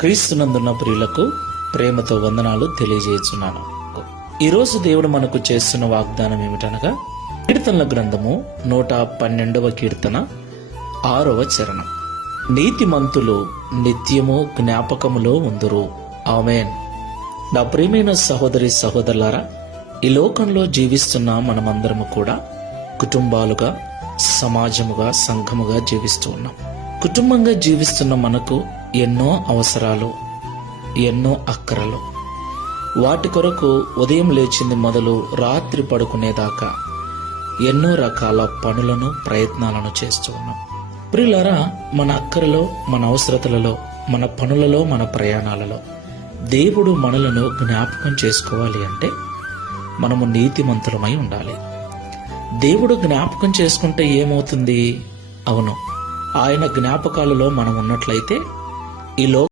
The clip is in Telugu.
క్రీస్తునందున్న ప్రియులకు ప్రేమతో వందనాలు తెలియజేస్తున్నాను. ఈరోజు దేవుడు మనకు చేస్తున్న వాగ్దానం ఏమిటనగా కీర్తనల గ్రంథము 112వ కీర్తన 6వ చరణం. నీతిమంతులు నిత్యము జ్ఞాపకములో ఉందురు. ఆమేన్. నా ప్రియమైన సహోదరి సహోదరులారా, ఈ లోకంలో జీవిస్తున్న మనమందరము కూడా కుటుంబాలుగా, సమాజముగా, సంఘముగా జీవిస్తూ ఉన్నాం. కుటుంబంగా జీవిస్తున్న మనకు ఎన్నో అవసరాలు, ఎన్నో అక్కరలు. వాటి కొరకు ఉదయం లేచింది మొదలు రాత్రి పడుకునేదాకా ఎన్నో రకాల పనులను, ప్రయత్నాలను చేస్తూ ఉన్నాం. ప్రియులారా, మన అక్కరలో, మన అవసరతలలో, మన పనులలో, మన ప్రయాణాలలో దేవుడు మనలను జ్ఞాపకం చేసుకోవాలి అంటే మనము నీతిమంతులమై ఉండాలి. దేవుడు జ్ఞాపకం చేసుకుంటే ఏమవుతుంది? అవును, ఆయన జ్ఞాపకాలలో మనం ఉన్నట్లయితే ఈ